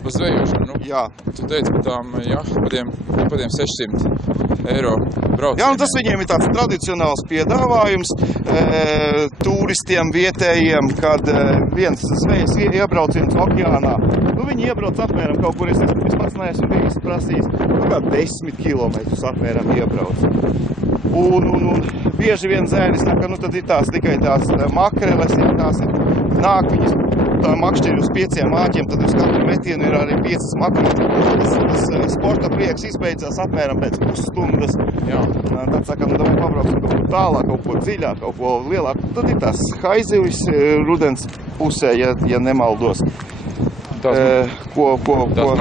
Uz zvejošanu, nu, jā. Tu teici par tām jahtu, par tiem 600 eiro braucieniem. Jā, un tas viņiem ir tāds tradicionāls piedāvājums turistiem vietējiem, kad viens zvejas iebrauciens okeānā, nu viņi iebrauc apmēram kaut kur, es pats neesmu bijis prasījis, kā 10 kilometrus apmēram iebrauc. Un bieži vien zēni saka, nu tad ir tikai tās makreles, ja tās ir, nāk viņas tā makšķiri uz 5 āķiem, tad uz katru metienu ir arī 5 makreles. Tas sporta prieks izbeidzās apmēram pēc pusstundas. Jā. Tad saka, nu tad pabrauksim kaut ko tālāk, kaut ko dziļāk, kaut ko lielāk. Tad ir tās haizivis rudens pusē, ja nemaldos. Tās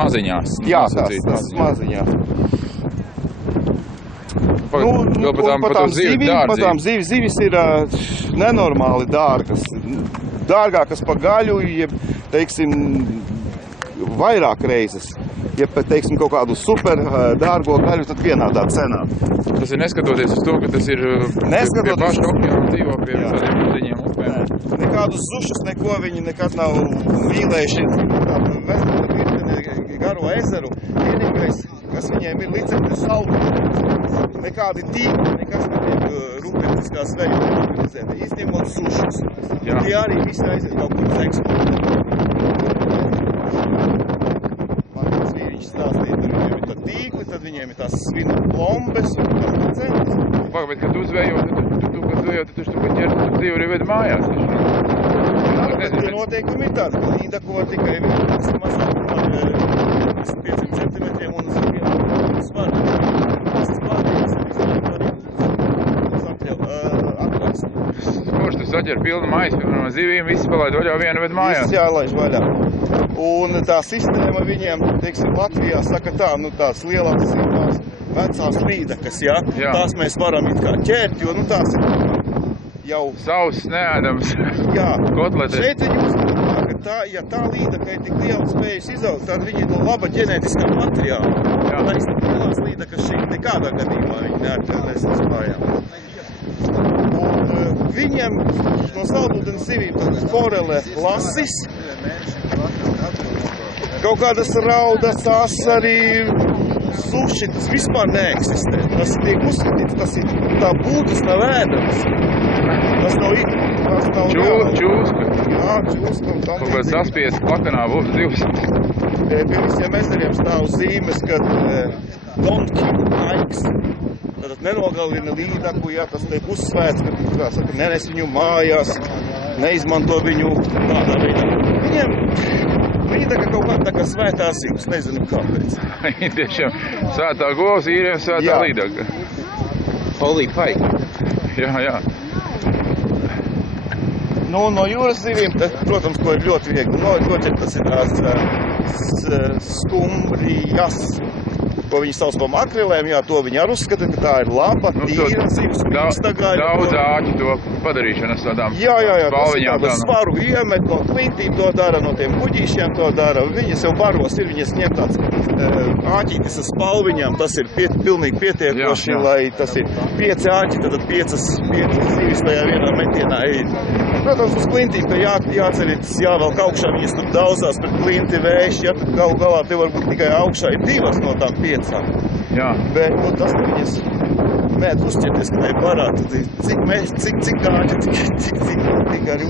maziņās. Jā, tās maziņās. Par tām zivis ir nenormāli dārgas. Dārgākas pa gaļu, jeb, teiksim, vairāk reizes. Ja, teiksim, kaut kādu super dārgo gaļu, tad vienādā cenā. Tas ir neskatoties uz to, ka tas ir pie paša okeāna dzīvo pie tādiem maziņiem upēm. Nekādus zušus, neko viņi nekad nav mīlējuši. Vesela virkne garo ezeru. Vienīgais, kas viņiem ir līdz ar saldu. Nekādi tīkli, nekas netiek rūpnieciskā zveja organizēta, izņemot sušus. Tie arī visi aiziet kaut kur uz eksportu. Man tas vīriņš stāstīja, tur viņiem ir tā tīkli, tad viņiem ir tās svinu plombes un tas cenas. Bet, kad tu zvejo, tad tu pa ķert, tu dzīvi arī ved mājās. Jā, bet tie noteikumi ir tādi, ka līda, ko tikai mazāk par 500 centimetriem un uz vienu svaru. Tu saķer pilnu maisu, piemēram, zivīm, visi palaid vaļā, vienu ved mājās. Viss jālaiž vaļā. Un tā sistēma viņiem, teiksim, Latvijā saka tā, nu tās lielākas ir tās vecās līdakas, jā? Tās mēs varam it kā ķert, jo, nu tās ir jau... Sauss, neēdams. Jā. Kotletes. Šeit viņi uzskatā, ka ja tā līdaka ir tik liela spējas izaugt, tad viņi ir no laba ģenētiskā materiāla. Jā. Tā ir lielās līdakas šī nekādā gadījumā viņi neatļautēs uz mājām. Viņiem no saldūdens zivīm tādas forele lasis, kaut kādas raudas, asari, suši, tas vispār neeksistē. Tas tiek uzskatīts, tas ir tā būtas nav ēdams. Tas nav čūska. Jā, čūska. Kaut kāds saspies plakanā zivs. Pie visiem ezeriem stāv zīmes, kad don't kill pikes. Tātad nenogalina līdaku, ja tas tiek uzsvērts, ka, kā saka, nenes viņu mājās, neizmanto viņu tādā veidā. Viņiem līdaka kaut kā tā kā svētā zivs, nezinu kāpēc. Tiešām svētā govs, īriem svētā līdaka. Holy pike. Jā. Nu, no jūras zivīm, tad, protams, ko ir ļoti viegli noķert, tas ir tās skumbrijas. Ko viņi sauc par makrelēm, jā, to viņi arī uzskata, ka tā ir laba, tīra zivs, pīkstagaļa. Daudz āķi to padarīšanas tādām spalviņām. Jā, svaru iemet no klintīm to dara, no tiem kuģīšiem to dara. Viņas jau baros ir, viņas ņem tāds āķītis ar spalviņām, tas ir pilnīgi pietiekoši, lai tas ir 5 āķi, tad 5 zivis tajā vienā metienā ir. Protams, uz klintīm, ka jāceļas, jāvelk augšā, viņas tur daudzās pret klinti vējš, ja tad galu galā te varbūt tikai augšā ir 2 no tām 5. Jā. Bet, nu, tas, ka viņas mēdz uzķerties, ka tai barā, tad cik āķi, cik arī